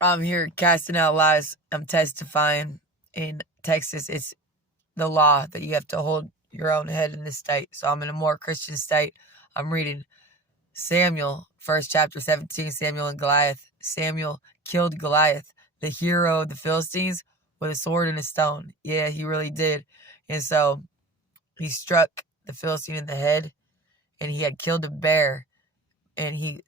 I'm here casting out lies. I'm testifying. In Texas, it's the law that you have to hold your own head in this state. So I'm in a more Christian state. I'm reading Samuel, first chapter 17, Samuel and Goliath. Samuel killed Goliath, the hero of the Philistines, with a sword and a stone. Yeah, he really did. And so he struck the Philistine in the head, and he had killed a bear, and he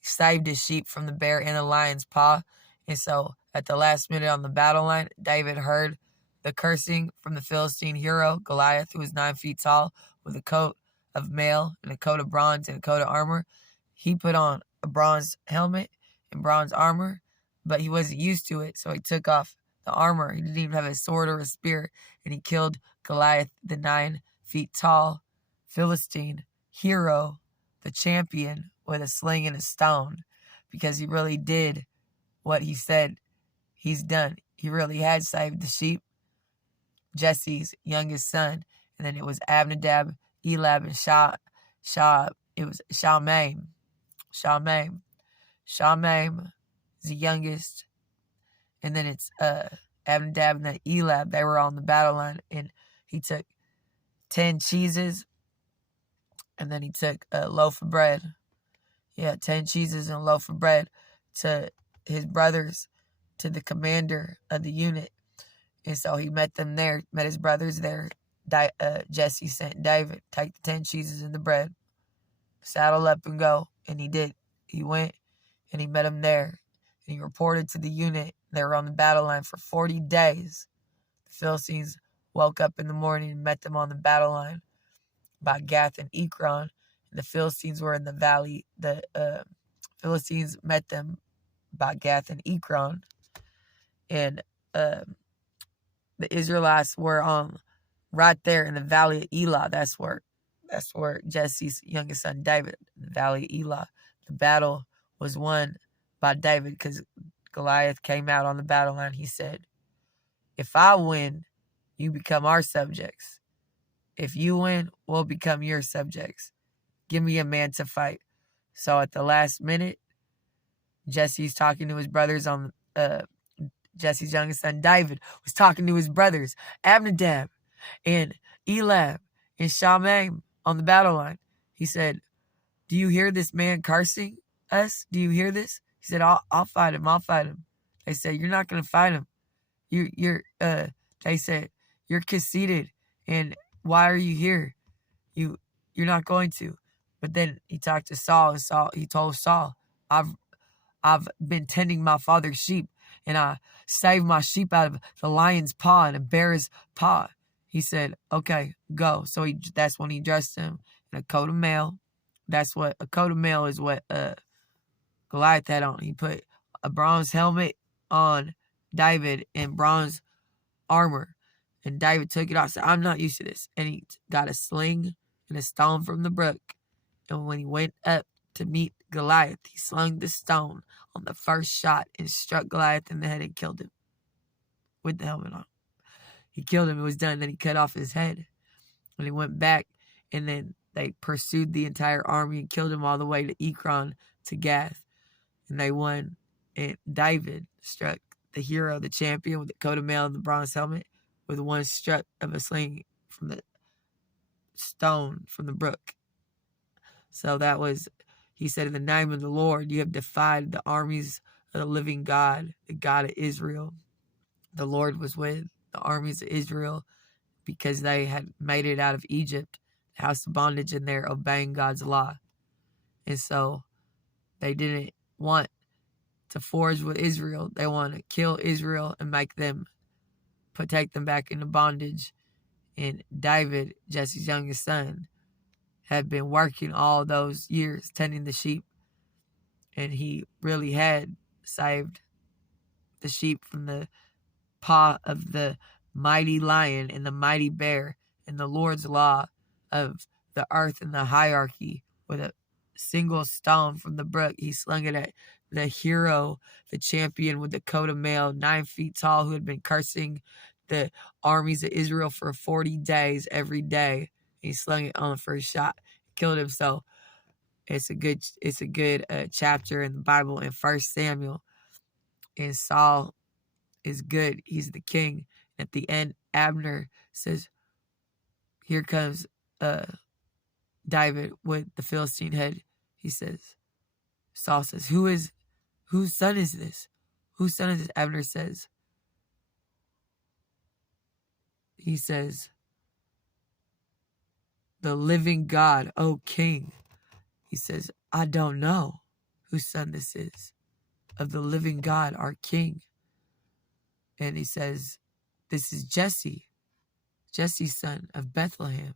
saved his sheep from the bear and the lion's paw. And so at the last minute on the battle line, David heard the cursing from the Philistine hero, Goliath, who was 9 feet tall, with a coat of mail and a coat of bronze and a coat of armor. He put on a bronze helmet and bronze armor, but he wasn't used to it, so he took off the armor. He didn't even have a sword or a spear, and he killed Goliath, the 9 feet tall Philistine hero, the champion, with a sling and a stone, because he really did what he said he's done. He really had saved the sheep, Jesse's youngest son, and then it was Abinadab, Elab, and it was Shalmaim. Shalmaim is the youngest, and then it's Abinadab and then Elab. They were on the battle line, and he took 10 cheeses, and then he took a loaf of bread. Yeah, 10 cheeses and a loaf of bread to his brothers, to the commander of the unit. And so he met them there, met his brothers there. Jesse sent David, take the 10 cheeses and the bread, saddle up and go. And he did. He went and he met them there. And he reported to the unit. They were on the battle line for 40 days. The Philistines woke up in the morning and met them on the battle line by Gath and Ekron. And the Philistines were in the valley. The Philistines met them by Gath and Ekron. And the Israelites were right there in the valley of Elah. That's where Jesse's youngest son David, the valley of Elah. The battle was won by David because Goliath came out on the battle line. He said, if I win, you become our subjects. If you win, we'll become your subjects. Give me a man to fight. So at the last minute, Jesse's talking to his brothers on Jesse's youngest son David was talking to his brothers Abinadab and Elab and Shalmaim on the battle line. He said, do you hear this man cursing us? Do you hear this? He said, I'll fight him. I'll fight him. They said, you're not going to fight him. They said, you're conceited. And why are you here? You're not going to. But then he talked to Saul, and he told Saul, I've been tending my father's sheep, and I saved my sheep out of the lion's paw and a bear's paw. He said, okay, go. So that's when he dressed him in a coat of mail. That's what a coat of mail is, what Goliath had on. He put a bronze helmet on David and bronze armor. And David took it off. Said, I'm not used to this. And he got a sling and a stone from the brook. And when he went up to meet Goliath, he slung the stone on the first shot and struck Goliath in the head and killed him with the helmet on. He killed him. It was done. Then he cut off his head. And he went back, and then they pursued the entire army and killed him all the way to Ekron, to Gath. And they won. And David struck the hero, the champion, with the coat of mail and the bronze helmet, with one struck of a sling from the stone from the brook. So that was, he said, in the name of the Lord, you have defied the armies of the living God, the God of Israel. The Lord was with the armies of Israel because they had made it out of Egypt, the house of bondage, and they're obeying God's law. And so they didn't want to forge with Israel. They want to kill Israel and take them back into bondage. And David, Jesse's youngest son, had been working all those years tending the sheep, and he really had saved the sheep from the paw of the mighty lion and the mighty bear and the Lord's law of the earth and the hierarchy. With a single stone from the brook, he slung it at the hero, the champion with the coat of mail, 9 feet tall, who had been cursing the armies of Israel for 40 days every day. He slung it on the first shot, killed him. So it's a good chapter in the Bible in 1 Samuel. And Saul is good. He's the king. At the end, Abner says, here comes David with the Philistine head. He says, Saul says, whose son is this? Whose son is this? Abner says, he says, the living God, O king. He says, I don't know whose son this is. Of the living God, our king. And he says, this is Jesse, Jesse's son of Bethlehem.